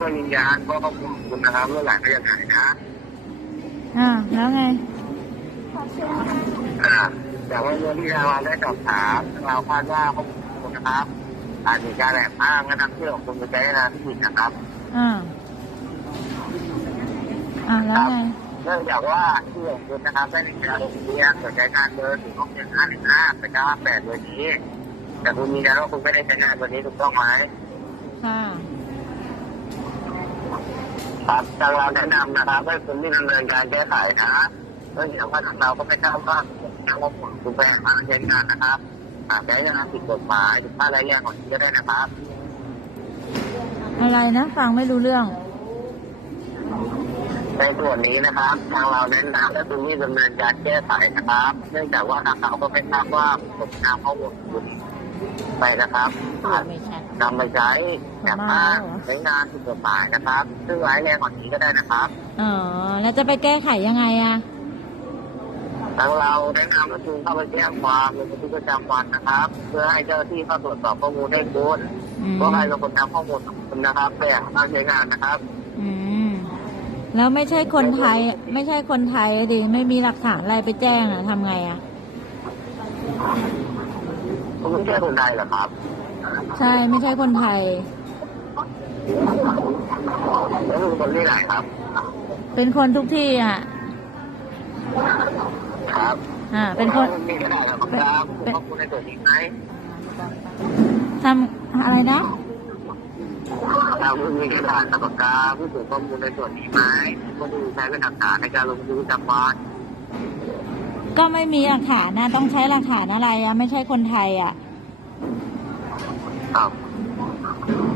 เพื่อยืนยันก็ขอบคุณนะครับเมื่อหลังก็จะถ่ายนะอ่าแล้วไง อ่าแต่ว่าเรื่องที่เราได้สอบถามเราคาดว่าข้อมูลนะครับอาจมีการแอบอ้างและนำชื่อของคุณไปใช้ในทางที่ผิดนะครับอ่าอ่าแล้วไงเนื่องจากว่าชื่อของคุณนะครับได้มีการลงทะเบียนโดยใช้การเบอร์ถึงห้องเรียนห้าหนึ่งห้าไปเก้าแปดเบอร์นี้ แต่คุณมีการว่าคุณไม่ได้ใช้งานเบอร์นี้ถูกต้องไหมค่ะ ครับทางเราแนะนำนะครับให้คุณที่ดำเนินการแก้ไขนะเนื่องจากว่าทางเราก็ไม่ทราบว่าทางว่าคุณไปแอบอ้างใช้งานนะครับหากใช้งานผิดกฎหมายถึงค่าไรายแรงของคุณก็ได้นะครับ อะไรนะ ฟังไม่รู้เรื่อง ในส่วนนี้นะครับ ทางเราแนะนำให้คุณที่ดำเนินการแก้ไขนะครับ เนื่องจากว่าทางเราก็ไม่ทราบว่าผมนำข้อมูลของคุณ ไปนะครับอาจไม่ชัดนำไปใช้แอบอ้างใช้งานผิดกฎหมายนะครับ ซึ่งร้ายแรงกว่านี้ก็ได้นะครับ อ๋อ แล้วจะไปแก้ไขยังไงอะทางเราแนะนำให้คุณเข้าไปแจ้งความลงบันทึกประจำวันนะครับ เพื่อให้เจ้าหน้าที่เข้าตรวจสอบข้อมูลให้คุณอืมว่าใครเป็นคนนำข้อมูลของคุณนะครับไปแอบอ้างใช้งานนะครับ อืม แล้วไม่ใช่คนไทย ไม่ใช่คนไทยดิไม่มีหลักฐานอะไรไปแจ้งอะทำไงอะ คุณไม่ใช่คนไทยเหรอครับ ใช่ไม่ใช่คนไทย แล้วคุณคนที่ไหนครับ เป็นคนทุกที่อะครับอ่า เป็นคนมีกระดาษกับปากกาคุณข้อมูลในส่วนนี้ไหมทำอะไรนะถ้าคุณมีกระดาษกับปากกาผู้ถือข้อมูลในส่วนนี้ไหมก็ดูใช้เป็นหลักฐานในการลงบันทึกประจำวัน ก็ไม่มีหลักฐานนะ ต้องใช้หลักฐานอะไรอะไม่ใช่คนไทยอะครับ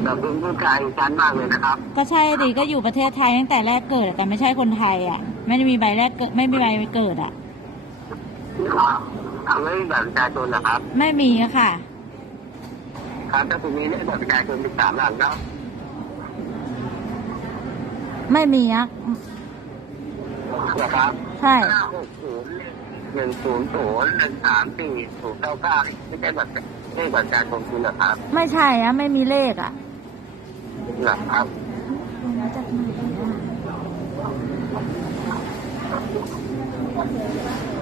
แต่คุณผู้ชายชั้นมากเลยนะครับ ก็ใช่ดิก็อยู่ประเทศไทยตั้งแต่แรกเกิดอะแต่ไม่ใช่คนไทยอะไม่ได้มีใบแรกเกิดไม่มีใบเกิดอะทำให้แบบประชาชนเหรอครับ ไม่มีอะค่ะ ครับถ้าคุณมีเลขบัตรประชาชนเป็นสามหลักเนาะไม่มีอะเหรอครับ ใช่ห้าหกศูนย์ หนึ่งศูนย์ศูนย์หนึ่งสามสี่ศูนย์เก้าเก้าไม่ใช่แบบเลขบัตรประชาชนคุณเหรอครับไม่ใช่อะไม่มีเลขอะเหรอครับ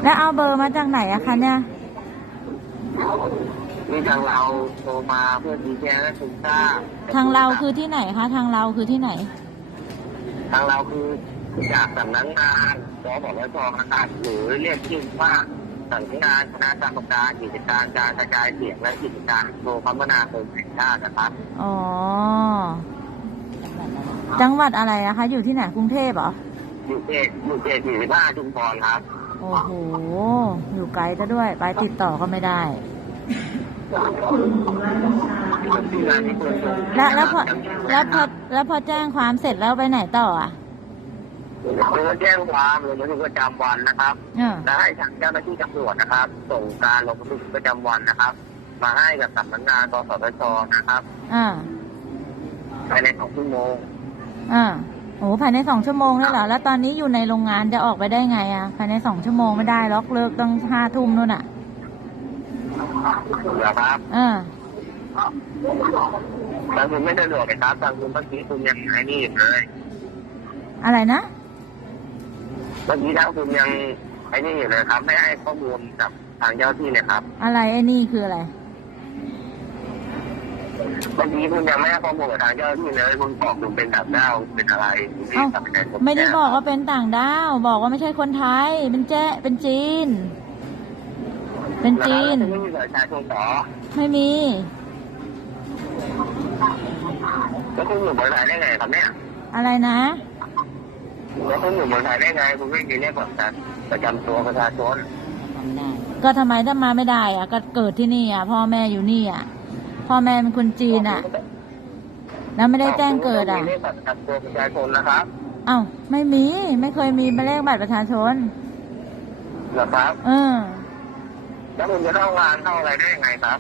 แล้วเอาเบอร์มาจากไหนอะคะเนี่ยนี่ทางเราโทรมาเพื่อชี้แจงให้คุณทราบทางเราคือที่ไหนคะ ทางเราคือที่ไหน ทางเราคือ จากสำนักงานสปปชนะครับหรือเรียกชื่อว่าสำนักงานคณะกรรมการกิจการการกระจายเสียงและกิจการโทรคมนาคมแห่งชาตินะครับอ๋อ จังหวัดอะไรอะคะ อยู่ที่ไหนกรุงเทพเหรออยู่เขตอยู่เขตสี่สิบห้าชุมพรครับ โอ้โห อยู่ไกลก็ด้วย ไปติดต่อก็ไม่ได้ที่งานที่คุณแล้วแล้วพอแล้วพอแล้วพอแจ้งความเสร็จแล้วไปไหนต่ออะ คือแจ้งความลงบันทึกประจำวันนะครับเออและให้ทางเจ้าหน้าที่ตำรวจนะครับ ส่งการลงบันทึกประจำวันนะครับ มาให้กับสำนักงานกสทชนะครับอ่าภายในสองชั่วโมงอ่าโอ้ภายในสองชั่วโมงแล้วเหรอแล้วตอนนี้อยู่ในโรงงานจะออกไปได้ไงอะภายในสองชั่วโมงไม่ได้ล็อกเลิกต้องห้าทุ่มนู่นอะเหรอครับอ่าทางคุณไม่สะดวกนะครับทางคุณเมื่อกี้คุณยังไอ้นี่อยู่เลยอะไรนะ เมื่อกี้ทางคุณยังไอ้นี่อยู่เลยครับ ไม่ให้ข้อมูลกับทางเจ้าหน้าที่เลยครับอะไรไอ้นี่คืออะไร เมื่อกี้คุณยังไม่ให้ข้อมูลกับทางเจ้าหน้าที่เลยคุณบอกคุณเป็นดับดาวเป็นอะไรคุณเอ้าทำเป็นไม่ได้บอกว่าเป็นต่างด้าว บอกว่าไม่ใช่คนไทย เป็นแจ้เป็นจีน เป็นจีนไม่มีประชาชนเหรอไม่มี แล้วคุณอยู่เมืองไทยได้ไงครับเนี่ยอะไรนะ แล้วคุณอยู่เมืองไทยได้ไงคุณไม่มีเลขบัตรประจำตัวประชาชนก็ทำไมถ้ามาไม่ได้อะก็เกิดที่นี่อะพ่อแม่อยู่นี่อะพ่อแม่เป็นคนจีนอะแล้วไม่ได้แจ้งเกิดอะมีเลขบัตรประจำตัวประชาชนนะครับเอ้าไม่มี ไม่เคยมีเลขบัตรประชาชนเหรอครับ เออ แล้วคุณจะเข้างานเข้าอะไรได้ยังไงครับ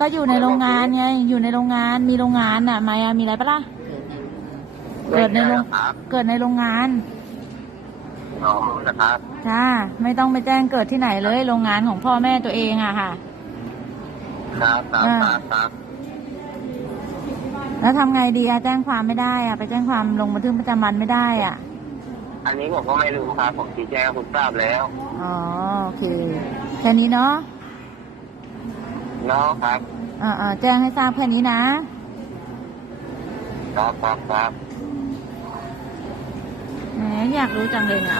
ก็อยู่ในโรงงานไง อยู่ในโรงงาน มีโรงงานน่ะไม่อะมีอะไรปะล่ะ เกิดในโรงครับเกิดในโรงงาน อ๋อนะครับจ้าไม่ต้องไปแจ้งเกิดที่ไหนเลย โรงงานของพ่อแม่ตัวเองอะค่ะ ครับครับครับครับแล้วทำไงดีอะแจ้งความไม่ได้อะไปแจ้งความลงบันทึกประจำวันไม่ได้อะอันนี้ผมก็ไม่รู้ครับผมชี้แจงให้คุณทราบแล้ว อ๋อโอเคแค่นี้เนาะเนาะครับอ่าๆแจ้งให้ทราบแค่นี้นะ ครับครับครับ แหมอยากรู้จังเลยอะ